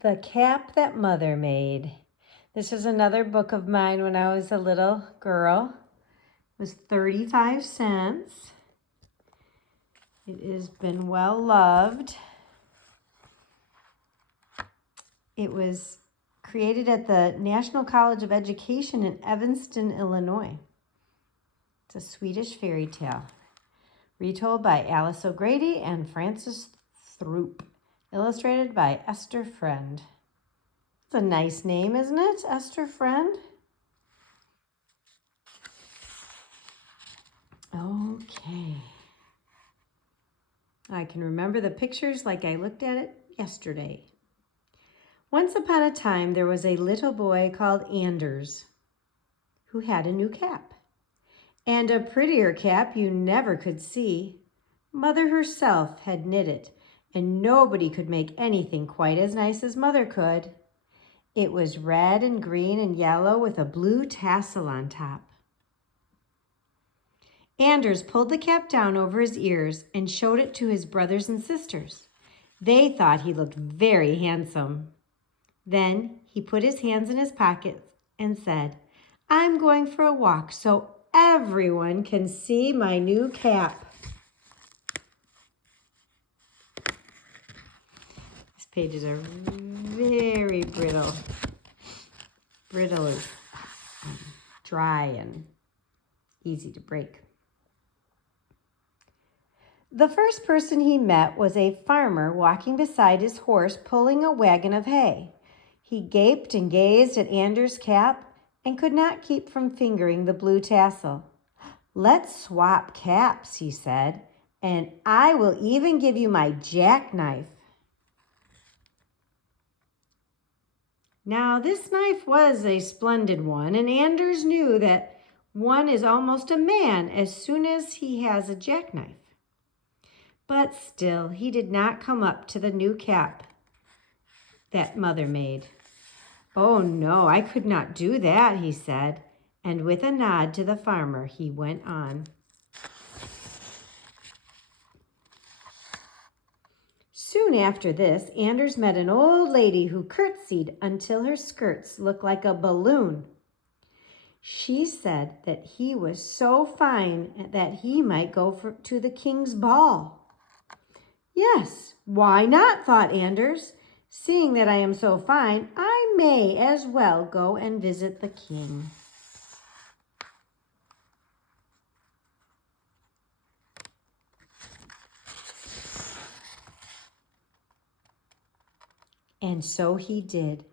The Cap That Mother Made. This is another book of mine when I was a little girl. It was 35 cents. It has been well loved. It was created at the National College of Education in Evanston, Illinois. It's a Swedish fairy tale, retold by Alice O'Grady and Frances Throop, illustrated by Esther Friend. It's a nice name, isn't it, Esther Friend? Okay. I can remember the pictures like I looked at it yesterday. Once upon a time, there was a little boy called Anders who had a new cap. And a prettier cap you never could see. Mother herself had knit it, and nobody could make anything quite as nice as Mother could. It was red and green and yellow with a blue tassel on top. Anders pulled the cap down over his ears and showed it to his brothers and sisters. They thought he looked very handsome. Then he put his hands in his pockets and said, "I'm going for a walk so everyone can see my new cap." These pages are very brittle. Brittle is dry and easy to break. The first person he met was a farmer walking beside his horse pulling a wagon of hay. He gaped and gazed at Anders' cap and could not keep from fingering the blue tassel. "Let's swap caps," he said, "and I will even give you my jackknife." Now, this knife was a splendid one, and Anders knew that one is almost a man as soon as he has a jackknife. But still, he did not come up to the new cap that Mother made. "Oh, no, I could not do that," he said, and with a nod to the farmer, he went on. Soon after this, Anders met an old lady who curtsied until her skirts looked like a balloon. She said that he was so fine that he might go to the king's ball. "Yes, why not?" thought Anders. "Seeing that I am so fine, I may as well go and visit the king." And so he did.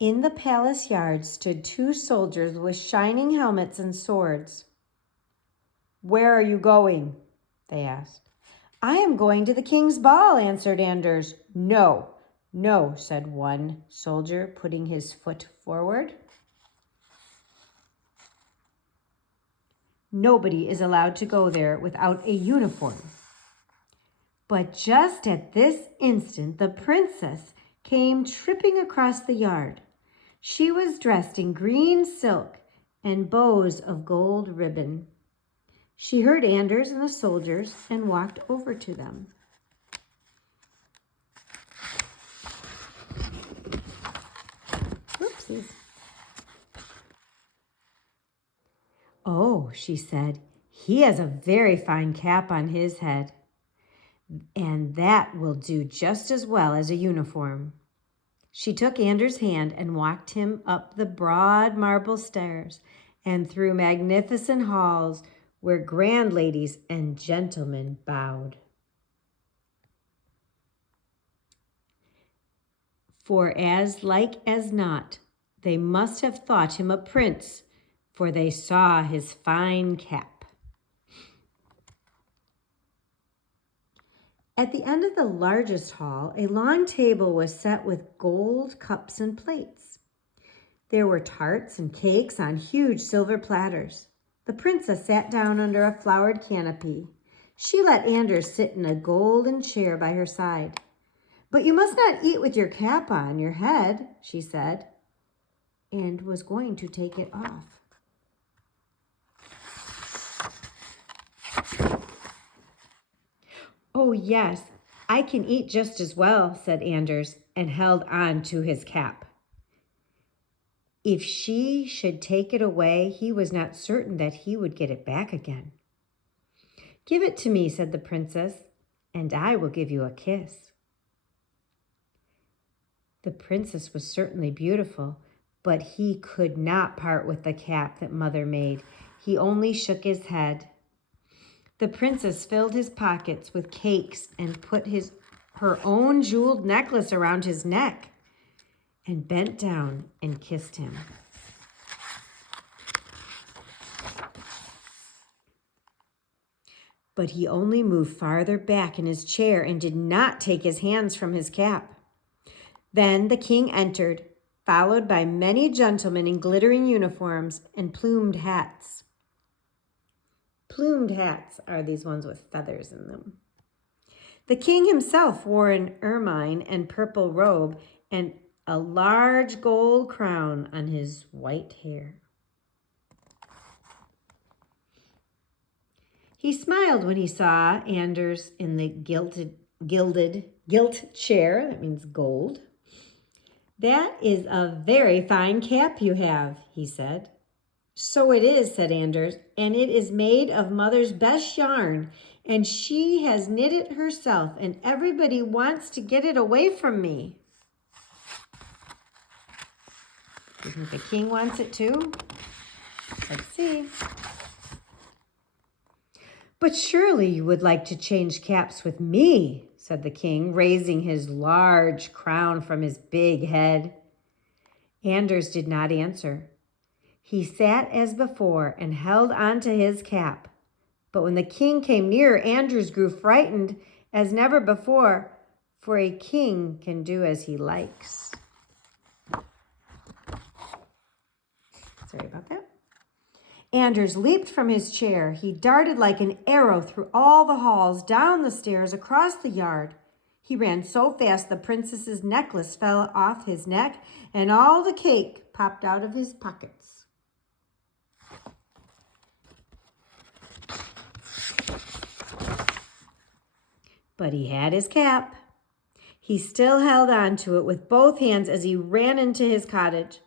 In the palace yard stood 2 soldiers with shining helmets and swords. "Where are you going?" they asked. "I am going to the king's ball," answered Anders. "No, no," said one soldier, putting his foot forward. "Nobody is allowed to go there without a uniform." But just at this instant, the princess came tripping across the yard. She was dressed in green silk and bows of gold ribbon. She heard Anders and the soldiers and walked over to them. Whoopsies. "Oh," she said, "he has a very fine cap on his head, and that will do just as well as a uniform." She took Anders' hand and walked him up the broad marble stairs and through magnificent halls where grand ladies and gentlemen bowed. For as like as not, they must have thought him a prince, for they saw his fine cap. At the end of the largest hall, a long table was set with gold cups and plates. There were tarts and cakes on huge silver platters. The princess sat down under a flowered canopy. She let Anders sit in a golden chair by her side. "But you must not eat with your cap on your head," she said, and was going to take it off. "Oh, yes, I can eat just as well, said Anders, and held on to his cap. If she should take it away, he was not certain that he would get it back again. Give it to me, said the princess, and I will give you a kiss. The princess was certainly beautiful, but he could not part with the cap that Mother made. He only shook his head. The princess filled his pockets with cakes and put her own jeweled necklace around his neck and bent down and kissed him. But he only moved farther back in his chair and did not take his hands from his cap. Then the king entered, followed by many gentlemen in glittering uniforms and plumed hats. Plumed hats are these ones with feathers in them. The king himself wore an ermine and purple robe and a large gold crown on his white hair. He smiled when he saw Anders in the gilt chair. That means gold. That is a very fine cap you have, he said. So it is, said Anders, and it is made of Mother's best yarn, and she has knit it herself, and everybody wants to get it away from me. Do you think the king wants it too? Let's see. But surely you would like to change caps with me, said the king, raising his large crown from his big head. Anders did not answer. He sat as before and held on to his cap. But when the king came nearer, Anders grew frightened as never before, for a king can do as he likes. Sorry about that. Anders leaped from his chair. He darted like an arrow through all the halls, down the stairs, across the yard. He ran so fast the princess's necklace fell off his neck and all the cake popped out of his pockets. But he had his cap. He still held on to it with both hands as he ran into his cottage.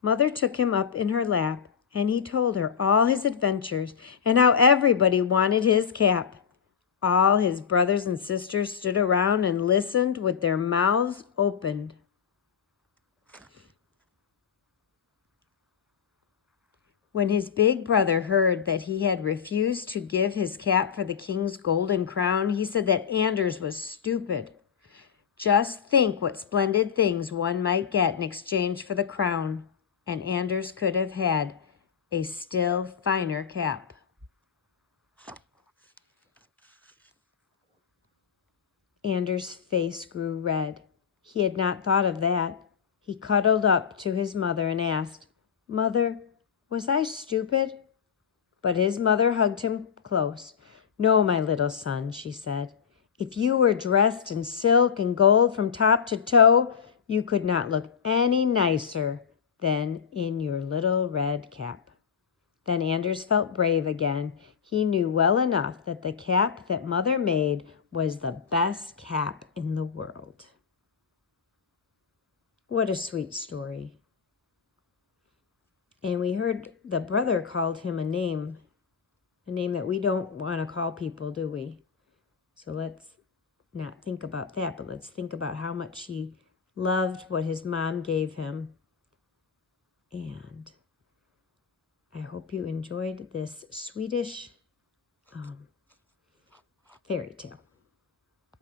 Mother took him up in her lap, and he told her all his adventures and how everybody wanted his cap. All his brothers and sisters stood around and listened with their mouths opened. When his big brother heard that he had refused to give his cap for the king's golden crown, he said that Anders was stupid. Just think what splendid things one might get in exchange for the crown, and Anders could have had a still finer cap. Anders' face grew red. He had not thought of that. He cuddled up to his mother and asked, "Mother, was I stupid?" But his mother hugged him close. "No, my little son," she said. "If you were dressed in silk and gold from top to toe, you could not look any nicer than in your little red cap." Then Anders felt brave again. He knew well enough that the cap that Mother made was the best cap in the world. What a sweet story. And we heard the brother called him a name that we don't want to call people, do we? So let's not think about that, but let's think about how much he loved what his mom gave him. And I hope you enjoyed this Swedish fairy tale.